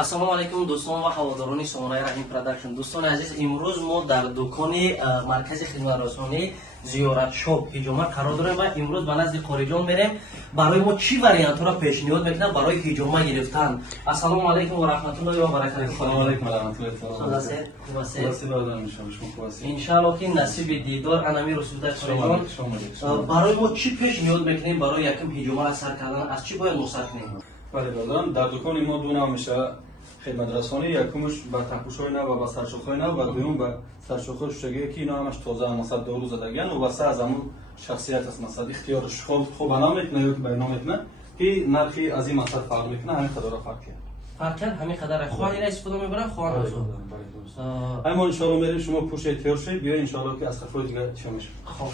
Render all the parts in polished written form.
السلام علیکم دوستان و هواداران سامانه رحیم پروداکشن. دوستان عزیز، امروز ما در دکان مرکز خدمت رسانی زیارت شاپ هجومه قرار داریم و امروز به نزد خارجان میریم برای ما چی واریانت را پیشنهاد میکنن برای هجومه گرفتن. السلام علیکم و رحمت الله و برکاته. السلام علیکم و رحمت الله ان شاء الله که نصیب دیدار انامی رسول در خارجان برای ما چی پیشنهاد میکنیم برای یکم هجومه را سر کردن، از چی باید مصرف کنیم؟ بله برادران، در دکان ما دو نوع میشه خدمت رسانی. یکمش با تپوش‌های نو و با سرشوخ‌های نو و دوم با سرشوخ‌های شجاعی که اینا همش تازه مثلا دو روز زدگان و واسه از همون شخصیت است، مثلا اختیارش خوب انا میکنه یا که بیان میکنه که نرخی از این مثلا فرق میکنه، همین قدر فرق کرد. فرق کرد همین قدر. خواهی را استفاده میبرن خواهی را اما ان شاء الله میریم شما پوش اختیار شید بیا ان شاء الله که از خفای دیگه چه میشه. خب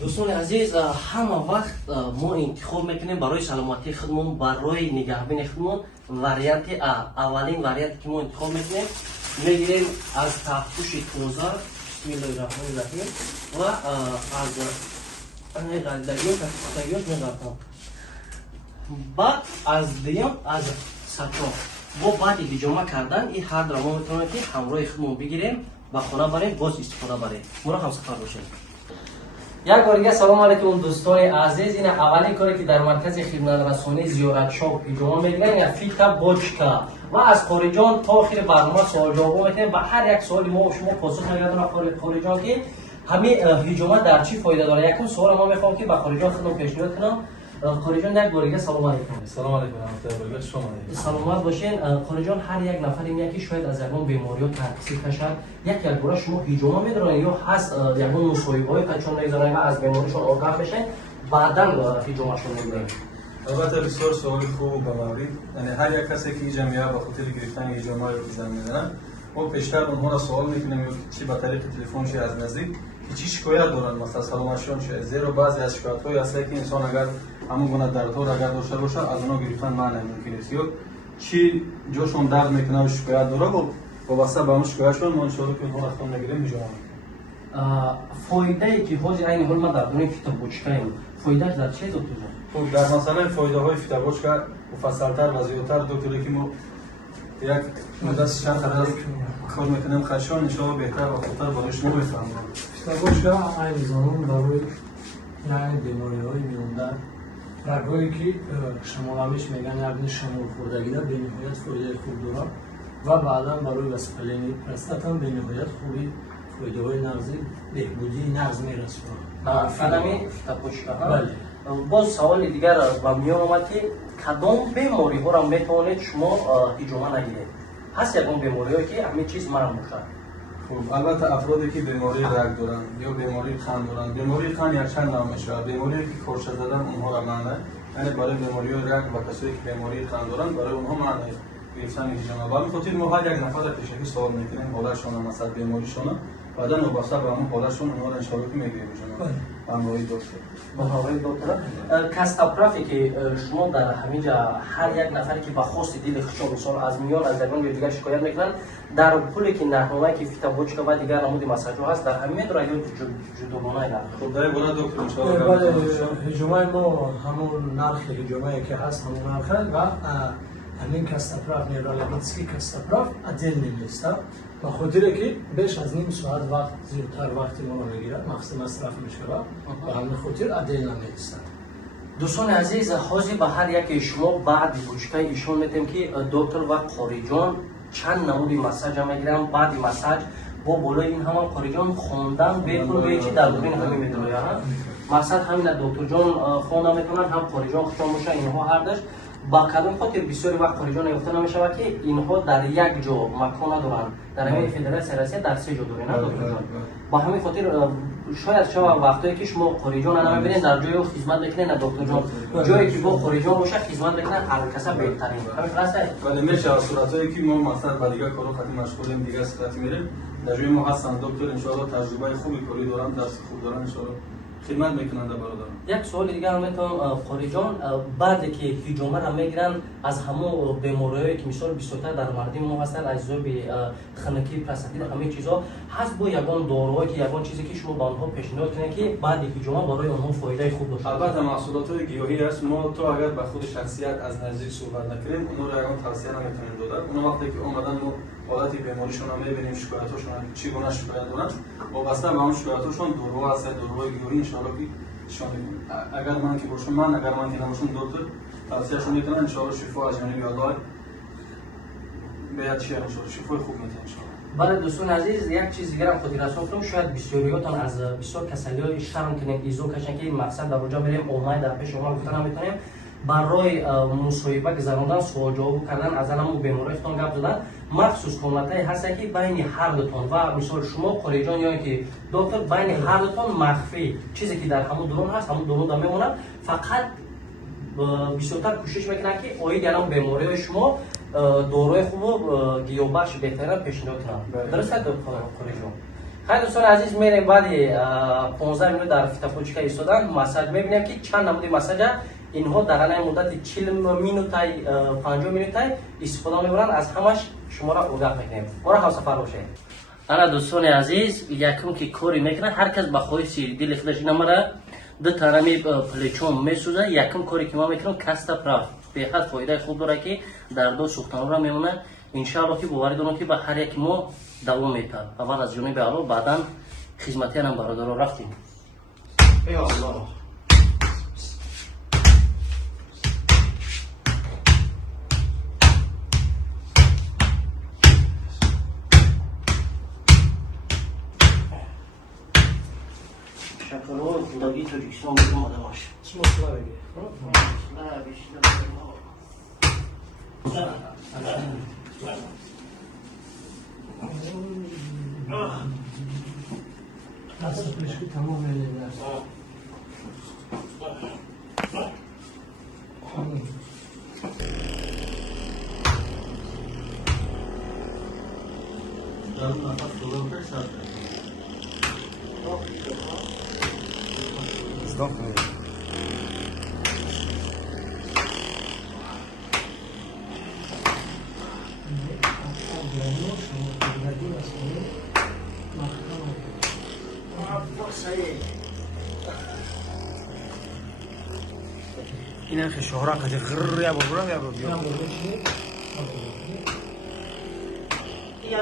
دوستان عزیز، همه وقت ما انتخاب میکنیم برای سلامتی خودمون، برای نگهبانی خودمون واریانت اولین واریانتی که ما انتخاب میکنیم میگیریم از تفپوش توزه بسم الله الرحمن الرحیم و از قلدگیوش میگفتم بعد از دیم از سطح با بعد هجومه کردن این هر در ما میتونیم که همراه خودمون بگیریم و خانه بریم باز استفاده بریم. برو هم سفر باشیم. یک بار دیگه سلام علیکم دوستان عزیز. این اولین کاری که در مرکز خدمت رسانی زیارت شاپ هجومه میگیرن یا فیتا بوچکا و از خارجان تا آخر برنامه سوال جواب میکنیم و هر یک سوال ما و شما پاسخ میدیم خارجان که همین هجومه در چی فایده داره. یکم سوال ما میخوام که به خارجان خودم پیشنهاد کنم. خارجان یک بار دیگه سلام علیکم. سلام علیکم و رحمت الله. شما سلامت باشین. خارجان هر یک نفر میگه شاید از یگان بیماری ها ترسید کشد یک بار شما هجومه میدارن یا هست یگان مصاحبه‌های کچون نمیزنن و از بیماریشون آگاه بشن بعداً هجومهشون میگیرن. البته بسیار سوال خوب و مورد. یعنی هر یک کسی که اینجا میاد با خاطر گرفتن هجومه رو زنگ میزنن ما پیشتر اونها را سوال میکنیم چی با طریق تلفن چی از نزدیک که چی شکایت دارن مثلا سلامتشون چه زیرا بعضی از شکایت‌های هست که انسان اگر همون گونه دردها اگر داشته باشه از اونها گرفتن معنی ممکن است یا چی جوشون درد میکنه و شکایت داره و واسه با اون شکایتشون ما ان شاء الله که اونها رفتن نگیریم میجوام. فایده ای که حاضر این حال ما در دنیای فیتا بوچکا فایده در چه دکتر؟ خب در مثلا فایده های فیتا بوچکا مفصل‌تر و زیادتر دکتری که ما یک مدت چند خدمت کار میکنیم خشن ان شاء الله بهتر و خوبتر برای شما بفهمم. فیتا بوچکا این زمان برای یعنی بیماری‌های میونده رگ‌هایی که شمالش میگن یعنی شمال خوردگی در بینهایت فایده خوب داره و بعدا برای وسیله پرستات هم بینهایت خوبی فایده‌های نغزی بهبودی نغز میرسونه. فهمی فیتا بوچکا. بله. باز سوال دیگر با میان اومد که کدام بیماری ها را میتوانید شما هجومه نگیرید؟ هست یکم بیماری‌هایی که همین چیز مرا می‌خواد. خب البته افرادی که بیماری رگ دارن یا بیماری قند دارن، بیماری قند یک چند نوع میشه. بیماری که کورچه زدن اونها را معنی، یعنی برای بیماری رگ و کسایی که بیماری قند دارن برای اونها معنی گرفتن هجومه. ولی خاطر ما هر یک نفر را پیشگی سوال میکنیم حالشون مثلا بیماریشون بعدا وابسته به همون حالشون اونها را ان شاء الله میگیریم همراهی دکتر. با همراهی دکتر کاستاپرافی که شما در همینجا هر یک نفری که با خواست دید خشم مثلا از میان از درون یا دیگر شکایت میکنن در پولی که نرخ‌نامه‌ای که فیتا بوچکا و دیگر نمود مساج هست در همین را یا جداگانه نرخ. خب در بالا دکتر ان شاء الله هجومه ما همون نرخ هجومه که هست همون نرخه و همین کاستاپراف نیرالگیتسکی کاستاپراف ادل نیست و خاطره که بیش از نیم ساعت وقت زیادتر وقتی ما رو میگیرد مقصد مصرف میشه و همین خاطر ادل نیست. دوستان عزیز، حاضر به هر یک شما بعد بوچکا ایشون میتیم که دکتر و خارجان چند نمود مساج میگیرن. بعد مساج با بالای این همان خارجان خوندن بهتون به چی در دورین همین میدونه مثلا همین دکتر جان خوندن میتونن هم خارجان خشم باشه اینها هر داشت با کدام خاطر بسیاری وقت خارجان یافته نمیشه که اینها در یک جا مکان ندارن در همین فدراسیون سیاسی در سه جا دارن دکتر جان. با همین خاطر شاید شما وقتی که شما خارجان نمیبینید در جای خدمت میکنین دکتر جان جایی که با خارجان باشه خدمت میکنن هر کس بهترین همین راست ولی میشه صورتایی که ما مثلا با دیگه کارو خاطر مشغولیم دیگه صورت میریم در جای ما هستن دکتر ان شاء الله تجربه خوبی کاری دارن درس خوب دارن ان شاء الله خدمت میکنند برادران. یک سوال دیگه هم میتونم قاری جان، بعد که هجومه را میگیرن از همه بیماریایی که مثال بیشتر در مردم ما هستن، از به خنکی پروستات همه چیزا هست، با یگان داروهایی که یگان چیزی که شما به آنها پیشنهاد کنید که بعد هجومه برای آنها فایده خوب باشه؟ البته محصولات گیاهی است، ما تو اگر به خود شخصیت از نزدیک صحبت نکنیم اون را یگان توصیه نمیتونیم دادن. اون وقتی که اومدن ما حالت بیماریشون رو میبینیم، شکایتاشون چی گونه شکایت دارن، وابسته به اون شکایتاشون داروها هست، داروهای گیاهی ان شاء الله که شما اگر من که باشم اگر من که نباشم دکتر توصیهشون میکنن ان شاء الله شفا از جانب الله بیاد ان شاء الله شفای خوب میده ان شاء الله. برای دوستان عزیز یک چیز دیگر هم خاطراتون کنم، شاید بسیاریاتون از بسیار کسالی‌های شرم کنید ایزو کشن که مقصد در اونجا بریم اومای در پیش شما گفتن میتونیم برای مصاحبه گذراندن سوال جواب کردن از همون بیماریتون گپ زدن، مخصوص کاملتای هست که بین هر دوتون و مثال شما قاری جان یا که دکتر بین هر دوتون مخفی چیزی که در همون درون هست همون درون میمونه، فقط بسیارتر کوشش میکنن که اوید یعنی بیماری شما داروی خوب و گیاه‌بخش بهتر پیشنهاد کنن. درست است دکتر قاری جان؟ خیلی دوستان عزیز میریم بعد 15 minut در فتاپوچکا ایستادن مساج میبینیم که چند نمود مساج اینها در این مدت 40 minut 50 minut استفاده میبرن، از همش شما را آگاه میکنیم. ما را همسفر باشید. انا دوستان عزیز یکم که کاری میکنه هر کس به خواهش دل خودش اینا مرا دو ترمی پلیچون میسوزه، یکم کاری که ما میکنم کاستا پراف به حد فایده خوب داره که در دو سوختن را میمونه ان شاء الله که باور دارم که به هر یک ما دوام میده. اول از جنوب علا بعدا خدمتی هم برادر رفتیم. ای الله شکلون زندگی تاجیکستان بودم آدم باشه. چی مطلع بگه؟ نه بیشتر اصلا پشکی تمام میلیده این که شهران که غرر یا ببرم یا ببرم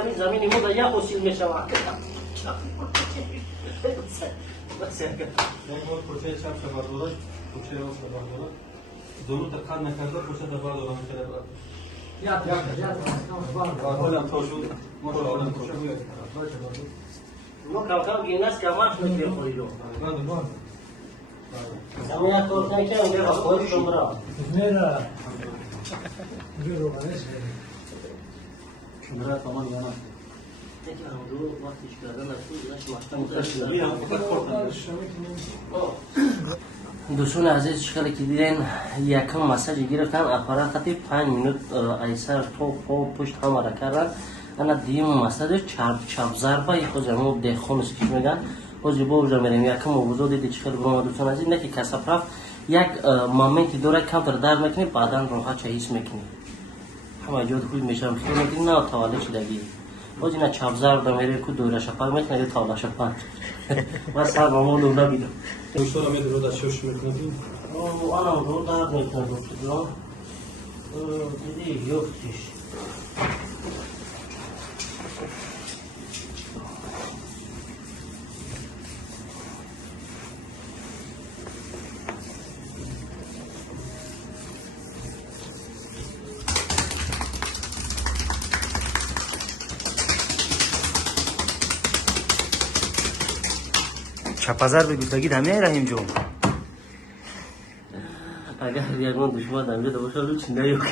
همین زمینی ما در یک حاصل می شود. بس یک بار کوچه چپ سفر دارد، کوچه راست سفر دارد، دونو تقد نکرده کوچه دفعه دارم کرده برد. حالم تا شد، ما حالم تا شد. ما کم گیناس کماش میتونیم خوری رو. زمین یک کار کنی که اونجا بخوری شمرا. میره میره رو بنش شمرا تمام یا نه؟ یکی همونجا وقتیش کردن نشون دوستان عزیز چکلی که دیدین یکم مساج گرفتن اپارات 5 minut ایسر تو پشت همه را کردن. انا دیم مساج چپ ضربه خود زمین دخون است که میگن اوزی با اوزا میریم یکم وضو دیدی چکلی برام دوستان عزیز نه که کسب رفت یک مومنتی دوره کم در درد میکنی بعدا راحت چهیس میکنی همه جود خوب میشم خیلی میکنی نه تواله شدگی اوزی نه چپ ضربه میره که دوره شپر میکنه تاوله شپر و سر مامون دوله بیدم دوستان همه درود از شش میکنیم. انا رو درد میکنه دوستان دیدی یفتیش چپازر بگید بگید همه رحیم جون اگر یکمان دشمن دمیده دو باشه رو چنده یکی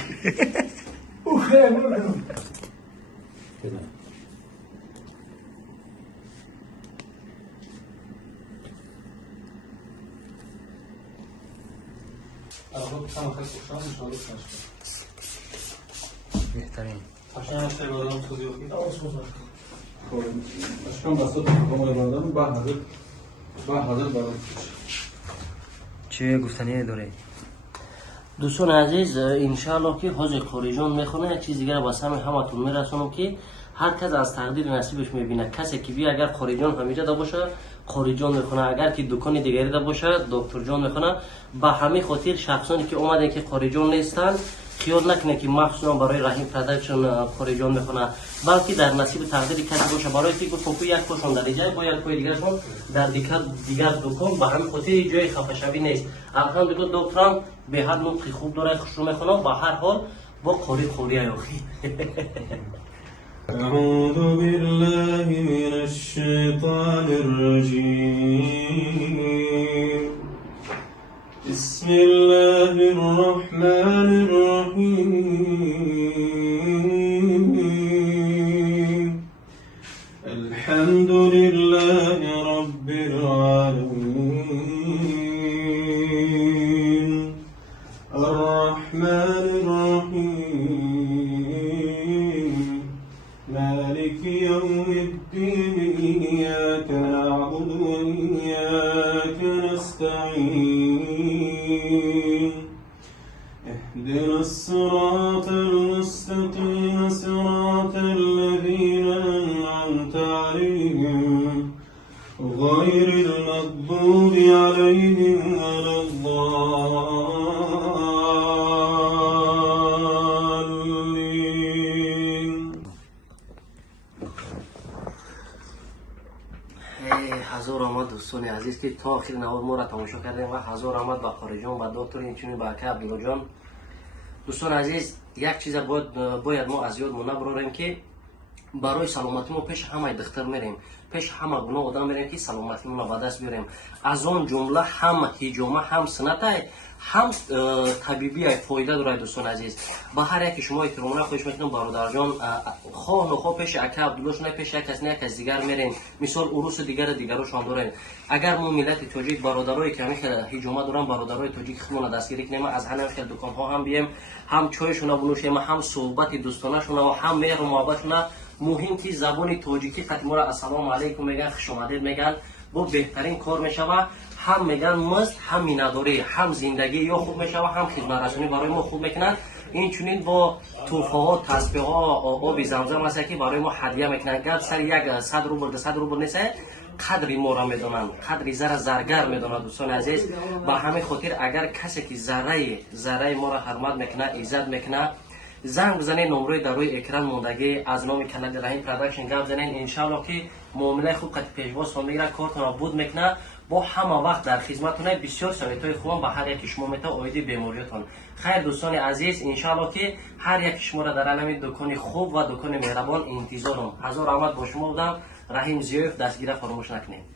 اوه نمیدونم بهترین اشکان سه بادام سوزی اوکی. اشکان بسات کامل بادام با حاضر برام. چه گفتنی داره؟ دوستان عزیز انشاءالله که حاج قاری جان میخونه یک چیز دیگه واسه همتون میرسونم که هر کس از تقدیر نصیبش میبینه. کسی که بیا اگر قاری جان همیشه دا باشه قاری جان میخونه، اگر که دکان دیگری دا باشه دکتر جان میخونه. با همین خاطر شخصانی که اومدن که قاری جان نیستن خیال نکنه که مخصوصا برای رحیم پروداکشن قاری جان میخونه، بلکه در نصیب تقدیر کسی باشه برای که گفتم که یک پاشون در اینجا با یک پای دیگرشون در دیگر دکان. با همین خاطر جای خفه شوی نیست. الحمدلله دکترم به هر نطقی خوب داره، خوش رو میخونه. با هر حال با قاری ایاخی. أعوذ بالله من الشيطان الرجيم بسم الله الرحمن الرحيم الحمد لله رب العالمين الرحمن الرحيم مالك يوم الدين إياك نعبد وإياك نستعين اهدنا الصراط المستقيم صراط الذين أنعمت عليهم غير المغضوب عليهم ولا الضالين. هزار آمد دوستان عزیز که تا آخر نوار ما را تماشا کردیم و هزار آمد با قاری جان و دکتر اینچنین با اکا عبدالله جان. دوستان عزیز یک چیز باید ما از یادمون نبراریم که برای سلامتی ما پیش همه دختر میریم، پیش همه گناه آدم میریم که سلامتی ما به دست بیاریم. از آن جمله هم حجامه هم سنت هم طبیبی فایده داره. دوستان عزیز با هر یک شما احترام خواهش میکنم برادر جان خواه نخواه پیش اکا عبدالله شونه پیش یک کس نه یک کس دیگر میریم، مثال عروس دیگرشان داریم. اگر ما ملت تاجیک برادرای که همین حجامه دارن برادرای تاجیک خودمون دستگیری کنیم، از همین خیلی دکان ها هم بیایم، هم چایشون بنوشیم، هم صحبت دوستانه شون و هم مهر و محبت. مهم که زبان تاجیکی خاطر ما را السلام علیکم میگن، خوش آمدید میگن، با بهترین کار میشوه. هم میگن مزد هم میناداری، هم زندگی یا خوب میشوه هم خدمت رسانی برای ما خوب میکنن. این چنین با توفه ها تسبیح ها آب زمزم هست که برای ما هدیه میکنن. گفت سر یک 100 روبل 200 روبل نیست، قدری ما را میدونن، قدری زرگر میدونن. دوستان عزیز با همین خاطر اگر کسی که ذره ما را حرمت میکنه عزت میکنه زنگ بزنین، نمره در روی اکران موندگی از نام کانال رحیم پروداکشن گپ زنین. انشالله که معامله خوب قد پیشواز میگیره، کارتون بود میکنه، با همه وقت در خدمتتونه. بسیار سایتای خوب به هر یک شما میته اویدی بیماریتون. خیر دوستان عزیز انشالله که هر یک شما را در علم دکان خوب و دکان مهربان انتظارم. هزار رحمت با شما بودم. رحیم زیوف دستگیره فراموش نکنید.